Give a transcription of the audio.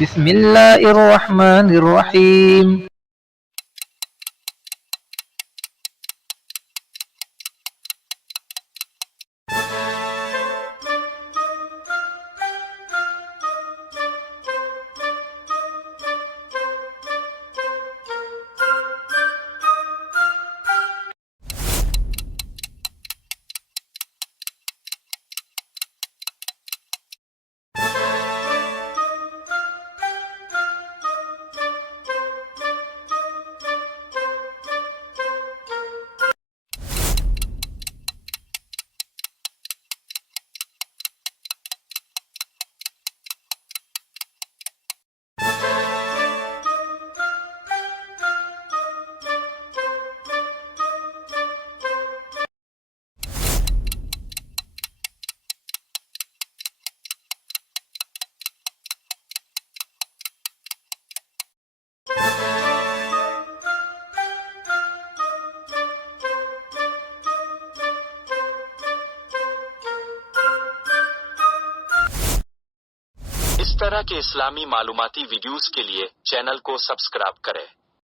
بسم اللہ الرحمن الرحیم. اس طرح کے اسلامی معلوماتی ویڈیوز کے لیے چینل کو سبسکرائب کریں.